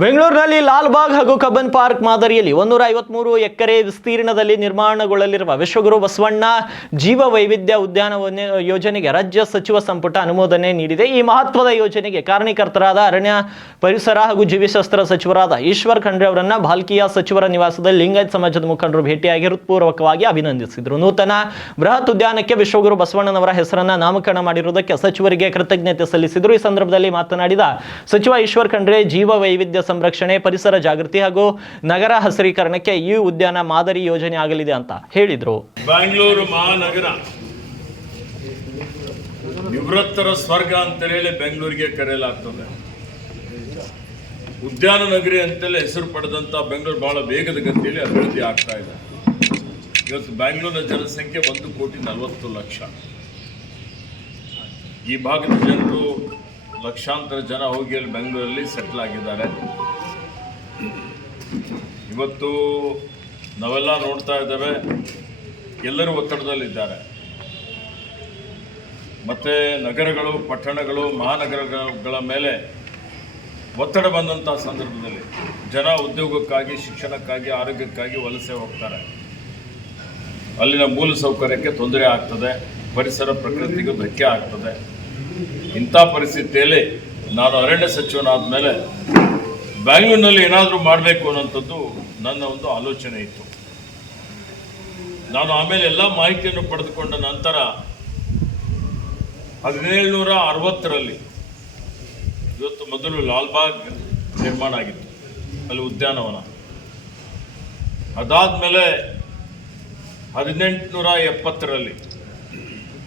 ಬೆಂಗಳೂರಿನಲ್ಲಿ ಲಾಲ್ಬಾಗ್ ಹಾಗೂ Cubbon park ಮಾದರಿಯಲ್ಲಿ 153 ಎಕರೆ ವಿಸ್ತೀರ್ಣದಲ್ಲಿ ನಿರ್ಮಾಣಗೊಳ್ಳಲಿರುವ ವಿಶ್ವಗುರು ಬಸವಣ್ಣ ಜೀವ ವೈವಿಧ್ಯ ಉದ್ಯಾನವನ ಯೋಜನೆಗೆ ರಾಜ್ಯ ಸಚಿವ ಸಂಪುಟ ಅನುಮೋದನೆ ನೀಡಿದೆ. ಈ ಮಹತ್ವದ ಯೋಜನೆಗೆ ಕಾರಣೀಕರ್ತರಾದ ಅರಣ್ಯ ಪರಿಸರ ಹಾಗೂ ಜೀವಿಶಾಸ್ತ್ರ ಸಚಿವರಾದ ಈಶ್ವರ್ ಖಂಡ್ರೆ ಅವರನ್ನ ಭಾಲ್ಕಿಯ ಸಚಿವರ ನಿವಾಸದಲ್ಲಿ ಲಿಂಗಾಯತ್ ಸಮಾಜದ ಮುಖಂಡರು ಭೇಟಿಯಾಗಿ ಹೃತ್ಪೂರ್ವಕವಾಗಿ ಅಭಿನಂದಿಸಿದರು. ನೂತನ ಬೃಹತ್ ಉದ್ಯಾನಕ್ಕೆ ವಿಶ್ವಗುರು ಬಸವಣ್ಣನವರ ಹೆಸರನ್ನ ನಾಮಕರಣ ಮಾಡಿರುವುದಕ್ಕೆ ಸಚಿವರಿಗೆ ಕೃತಜ್ಞತೆ ಸಲ್ಲಿಸಿದರು. ಈ ಸಂದರ್ಭದಲ್ಲಿ ಮಾತನಾಡಿದ ಸಚಿವ ಈಶ್ವರ್ ಖಂಡ್ರೆ ಜೀವ ವೈವಿಧ್ಯ ಸಂರಕ್ಷಣೆ, ಪರಿಸರ ಜಾಗೃತಿ ಹಾಗೂ ನಗರ ಹಸಿರೀಕರಣಕ್ಕೆ ಈ ಉದ್ಯಾನ ಮಾದರಿ ಯೋಜನೆ ಆಗಲಿದೆ ಅಂತ ಹೇಳಿದರು. ಬೆಂಗಳೂರು ಮಹಾನಗರ ನಿವೃತ್ತರ ಸ್ವರ್ಗ ಅಂತೇಳಿ ಬೆಂಗಳೂರಿಗೆ ಕರೆಯಲಾಗ್ತದೆ. ಉದ್ಯಾನ ನಗರಿ ಅಂತೇಳಿ ಹೆಸರು ಪಡೆದಂತ ಬೆಂಗಳೂರು ಬಹಳ ವೇಗದ ಗತಿಯಲ್ಲಿ ಅಭಿವೃದ್ಧಿ ಆಗ್ತಾ ಇದೆ. ಇವತ್ತು ಬೆಂಗಳೂರಿನ ಜನಸಂಖ್ಯೆ 1,40,00,000. ಈ ಭಾಗದ ಜನರು ಲಕ್ಷಾಂತರ ಜನ ಹೋಗಿ ಅಲ್ಲಿ ಬೆಂಗಳೂರಲ್ಲಿ ಸೆಟ್ಲ್ ಆಗಿದ್ದಾರೆ. ಇವತ್ತು ನಾವೆಲ್ಲ ನೋಡ್ತಾ ಇದ್ದೇವೆ, ಎಲ್ಲರೂ ಒತ್ತಡದಲ್ಲಿದ್ದಾರೆ. ಮತ್ತು ನಗರಗಳು, ಪಟ್ಟಣಗಳು, ಮಹಾನಗರಗಳ ಮೇಲೆ ಒತ್ತಡ ಬಂದಂಥ ಸಂದರ್ಭದಲ್ಲಿ ಜನ ಉದ್ಯೋಗಕ್ಕಾಗಿ, ಶಿಕ್ಷಣಕ್ಕಾಗಿ, ಆರೋಗ್ಯಕ್ಕಾಗಿ ವಲಸೆ ಹೋಗ್ತಾರೆ. ಅಲ್ಲಿನ ಮೂಲ ಸೌಕರ್ಯಕ್ಕೆ ತೊಂದರೆ ಆಗ್ತದೆ, ಪರಿಸರ ಪ್ರಕೃತಿಗೂ ಧಕ್ಕೆ ಆಗ್ತದೆ. ಇಂಥ ಪರಿಸ್ಥಿತಿಯಲ್ಲಿ ನಾನು ಅರಣ್ಯ ಸಚಿವನಾದ ಮೇಲೆ ಬೆಂಗಳೂರಿನಲ್ಲಿ ಏನಾದರೂ ಮಾಡಬೇಕು ಅನ್ನೋಂಥದ್ದು ನನ್ನ ಒಂದು ಆಲೋಚನೆ ಇತ್ತು. ನಾನು ಆಮೇಲೆ ಎಲ್ಲ ಮಾಹಿತಿಯನ್ನು ಪಡೆದುಕೊಂಡ ನಂತರ 1760ರಲ್ಲಿ ಇವತ್ತು ಮೊದಲು ಲಾಲ್ಬಾಗ್ ನಿರ್ಮಾಣ ಆಗಿತ್ತು, ಅಲ್ಲಿ ಉದ್ಯಾನವನ. ಅದಾದಮೇಲೆ 1870ರಲ್ಲಿ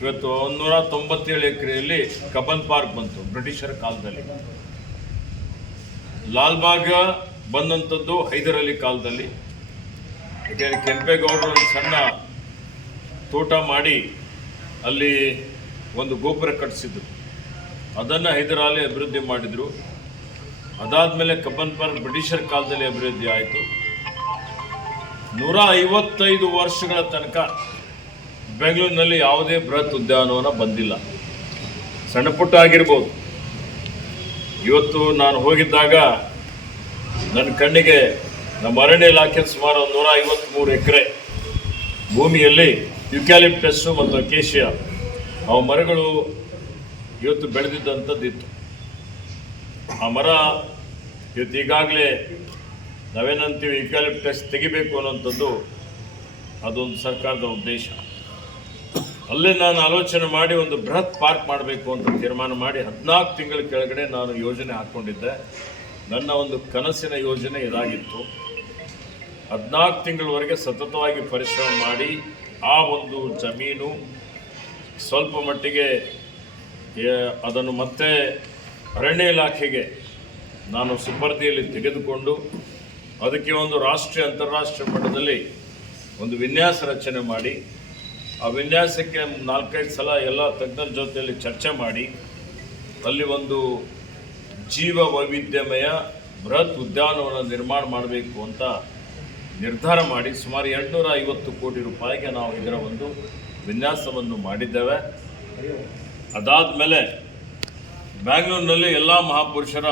ಇವತ್ತು 197 ಎಕರೆಯಲ್ಲಿ ಕಬ್ಬನ್ ಪಾರ್ಕ್ ಬಂತು ಬ್ರಿಟಿಷರ ಕಾಲದಲ್ಲಿ. ಲಾಲ್ಬಾಗ್ ಬಂದಂಥದ್ದು ಹೈದರ್ ಅಲಿ ಕಾಲದಲ್ಲಿ. ಯಾಕೆಂದರೆ ಕೆಂಪೇಗೌಡರು ಒಂದು ಸಣ್ಣ ತೋಟ ಮಾಡಿ ಅಲ್ಲಿ ಒಂದು ಗೋಪುರ ಕಟ್ಟಿಸಿದ್ರು. ಅದನ್ನು ಹೈದರ್ ಅಲಿ ಅಭಿವೃದ್ಧಿ ಮಾಡಿದರು. ಅದಾದಮೇಲೆ ಕಬ್ಬನ್ ಪಾರ್ಕ್ ಬ್ರಿಟಿಷರ ಕಾಲದಲ್ಲಿ ಅಭಿವೃದ್ಧಿ ಆಯಿತು. 155 ವರ್ಷಗಳ ತನಕ ಬೆಂಗಳೂರಿನಲ್ಲಿ ಯಾವುದೇ ಬೃಹತ್ ಉದ್ಯಾನವನ ಬಂದಿಲ್ಲ. ಸಣ್ಣ ಪುಟ್ಟ ಆಗಿರ್ಬೋದು. ಇವತ್ತು ನಾನು ಹೋಗಿದ್ದಾಗ ನನ್ನ ಕಣ್ಣಿಗೆ ನಮ್ಮ ಅರಣ್ಯ ಇಲಾಖೆ ಸುಮಾರು 153 ಎಕರೆ ಭೂಮಿಯಲ್ಲಿ ಯುಕ್ಯಾಲಿಪ್ಟಸ್ಸು ಮತ್ತು ಅಕೇಶಿಯಾ ಅವು ಮರಗಳು ಇವತ್ತು ಬೆಳೆದಿದ್ದಂಥದ್ದಿತ್ತು. ಆ ಮರ ಇವತ್ತು ಈಗಾಗಲೇ ನಾವೇನಂತೀವಿ ಯುಕ್ಯಾಲಿಪ್ಟಸ್ ತೆಗಿಬೇಕು ಅನ್ನೋಂಥದ್ದು ಅದೊಂದು ಸರ್ಕಾರದ ಉದ್ದೇಶ. ಅಲ್ಲೇ ನಾನು ಆಲೋಚನೆ ಮಾಡಿ ಒಂದು ಬೃಹತ್ ಪಾರ್ಕ್ ಮಾಡಬೇಕು ಅಂತ ತೀರ್ಮಾನ ಮಾಡಿ 14 ತಿಂಗಳ ಕೆಳಗಡೆ ನಾನು ಯೋಜನೆ ಹಾಕ್ಕೊಂಡಿದ್ದೆ. ನನ್ನ ಒಂದು ಕನಸಿನ ಯೋಜನೆ ಇದಾಗಿತ್ತು. 14 ತಿಂಗಳವರೆಗೆ ಸತತವಾಗಿ ಪರಿಶ್ರಮ ಮಾಡಿ ಆ ಒಂದು ಜಮೀನು ಸ್ವಲ್ಪ ಮಟ್ಟಿಗೆ ಅದನ್ನು ಮತ್ತೆ ಅರಣ್ಯ ಇಲಾಖೆಗೆ ನಾನು ಸುಪರ್ದಿಯಲ್ಲಿ ತೆಗೆದುಕೊಂಡು ಅದಕ್ಕೆ ಒಂದು ರಾಷ್ಟ್ರೀಯ ಅಂತಾರಾಷ್ಟ್ರೀಯ ಮಟ್ಟದಲ್ಲಿ ಒಂದು ವಿನ್ಯಾಸ ರಚನೆ ಮಾಡಿ ಆ ವಿನ್ಯಾಸಕ್ಕೆ 4-5 ಸಲ ಎಲ್ಲ ತಜ್ಞರ ಜೊತೆಯಲ್ಲಿ ಚರ್ಚೆ ಮಾಡಿ ಅಲ್ಲಿ ಒಂದು ಜೀವ ವೈವಿಧ್ಯಮಯ ಬೃಹತ್ ಉದ್ಯಾನವನ ನಿರ್ಮಾಣ ಮಾಡಬೇಕು ಅಂತ ನಿರ್ಧಾರ ಮಾಡಿ ಸುಮಾರು 250 ಕೋಟಿ ರೂಪಾಯಿಗೆ ನಾವು ಇದರ ಒಂದು ವಿನ್ಯಾಸವನ್ನು ಮಾಡಿದ್ದೇವೆ. ಅದಾದಮೇಲೆ ಬೆಂಗಳೂರಿನಲ್ಲಿ ಎಲ್ಲ ಮಹಾಪುರುಷರ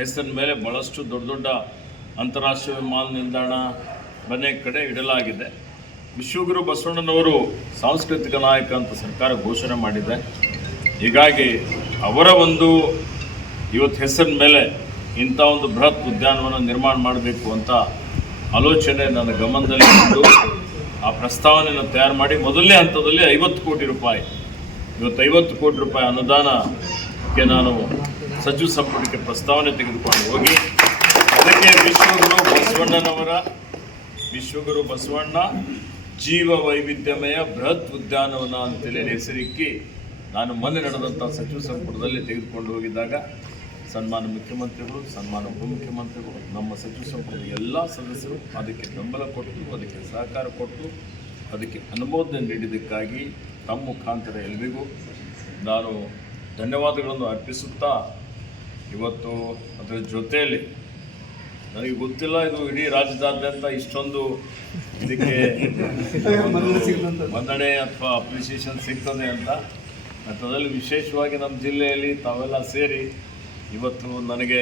ಹೆಸರಿನ ಮೇಲೆ ಭಾಳಷ್ಟು ದೊಡ್ಡ ದೊಡ್ಡ ಅಂತಾರಾಷ್ಟ್ರೀಯ ವಿಮಾನ ನಿಲ್ದಾಣ ಮನೆ ಕಡೆ ಇಡಲಾಗಿದೆ. ವಿಶ್ವಗುರು ಬಸವಣ್ಣನವರು ಸಾಂಸ್ಕೃತಿಕ ನಾಯಕ ಅಂತ ಸರ್ಕಾರ ಘೋಷಣೆ ಮಾಡಿದೆ. ಹೀಗಾಗಿ ಅವರ ಒಂದು ಇವತ್ತು ಹೆಸರಿನ ಮೇಲೆ ಇಂಥ ಒಂದು ಬೃಹತ್ ಉದ್ಯಾನವನ ನಿರ್ಮಾಣ ಮಾಡಬೇಕು ಅಂತ ಆಲೋಚನೆ ನನ್ನ ಗಮನದಲ್ಲಿ ಇದ್ದು ಆ ಪ್ರಸ್ತಾವನೆಯನ್ನು ತಯಾರು ಮಾಡಿ ಮೊದಲನೇ ಹಂತದಲ್ಲಿ 50 ಕೋಟಿ ರೂಪಾಯಿ ಇವತ್ತು 50 ಕೋಟಿ ರೂಪಾಯಿ ಅನುದಾನಕ್ಕೆ ನಾನು ಸಚಿವ ಸಂಪುಟಕ್ಕೆ ಪ್ರಸ್ತಾವನೆ ತೆಗೆದುಕೊಂಡು ಹೋಗಿ ಅದಕ್ಕೆ ವಿಶ್ವಗುರು ಬಸವಣ್ಣ ಜೀವ ವೈವಿಧ್ಯಮಯ ಬೃಹತ್ ಉದ್ಯಾನವನ ಅಂತೇಳಿ ಹೆಸರಿಕ್ಕಿ ನಾನು ಮೊನ್ನೆ ನಡೆದಂಥ ಸಚಿವ ಸಂಪುಟದಲ್ಲಿ ತೆಗೆದುಕೊಂಡು ಹೋಗಿದ್ದಾಗ ಸನ್ಮಾನ ಮುಖ್ಯಮಂತ್ರಿಗಳು, ಸನ್ಮಾನ ಉಪಮುಖ್ಯಮಂತ್ರಿಗಳು, ನಮ್ಮ ಸಚಿವ ಸಂಪುಟದ ಎಲ್ಲ ಸದಸ್ಯರು ಅದಕ್ಕೆ ಬೆಂಬಲ ಕೊಟ್ಟು, ಅದಕ್ಕೆ ಸಹಕಾರ ಕೊಟ್ಟು, ಅದಕ್ಕೆ ಅನುಮೋದನೆ ನೀಡಿದ್ದಕ್ಕಾಗಿ ತಮ್ಮ ಮುಖಾಂತರ ಎಲ್ಲರಿಗೂ ನಾನು ಧನ್ಯವಾದಗಳನ್ನು ಅರ್ಪಿಸುತ್ತಾ ಇವತ್ತು ಅದರ ಜೊತೆಯಲ್ಲಿ ನನಗೆ ಗೊತ್ತಿಲ್ಲ ಇದು ಇಡೀ ರಾಜ್ಯದಾದ್ಯಂತ ಇಷ್ಟೊಂದು ಇದಕ್ಕೆ ಮನ್ನಣೆ ಅಥವಾ ಅಪ್ರಿಸಿಯೇಷನ್ ಸಿಗ್ತದೆ ಅಂತ. ಮತ್ತು ಅದರಲ್ಲಿ ವಿಶೇಷವಾಗಿ ನಮ್ಮ ಜಿಲ್ಲೆಯಲ್ಲಿ ತಾವೆಲ್ಲ ಸೇರಿ ಇವತ್ತು ನನಗೆ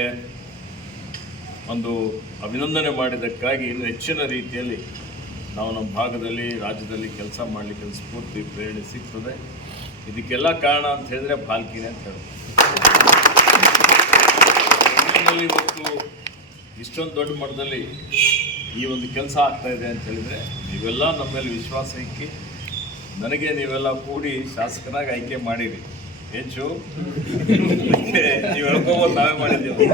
ಒಂದು ಅಭಿನಂದನೆ ಮಾಡಿದ್ದಕ್ಕಾಗಿ ಇನ್ನು ಹೆಚ್ಚಿನ ರೀತಿಯಲ್ಲಿ ನಾವು ನಮ್ಮ ಭಾಗದಲ್ಲಿ ರಾಜ್ಯದಲ್ಲಿ ಕೆಲಸ ಮಾಡಲಿಕ್ಕೆ ಸ್ಫೂರ್ತಿ ಪ್ರೇರಣೆ ಸಿಗ್ತದೆ. ಇದಕ್ಕೆಲ್ಲ ಕಾರಣ ಅಂತ ಹೇಳಿದ್ರೆ ಭಾಲ್ಕಿನೇ ಅಂತ ಹೇಳ್ಬೋದು. ಇವತ್ತು ಇಷ್ಟೊಂದು ದೊಡ್ಡ ಮಟ್ಟದಲ್ಲಿ ಈ ಒಂದು ಕೆಲಸ ಆಗ್ತಾ ಇದೆ ಅಂತ ಹೇಳಿದರೆ ನೀವೆಲ್ಲ ನಮ್ಮ ಮೇಲೆ ವಿಶ್ವಾಸ ಇಕ್ಕಿ ನನಗೆ ನೀವೆಲ್ಲ ಕೂಡಿ ಶಾಸಕರಾಗಿ ಆಯ್ಕೆ ಮಾಡಿರಿ. ಹೆಚ್ಚು ನೀವು ಹೇಳ್ಕೋಬೋದು, ನಾವೇ ಮಾಡಿದ್ದೀವಿ.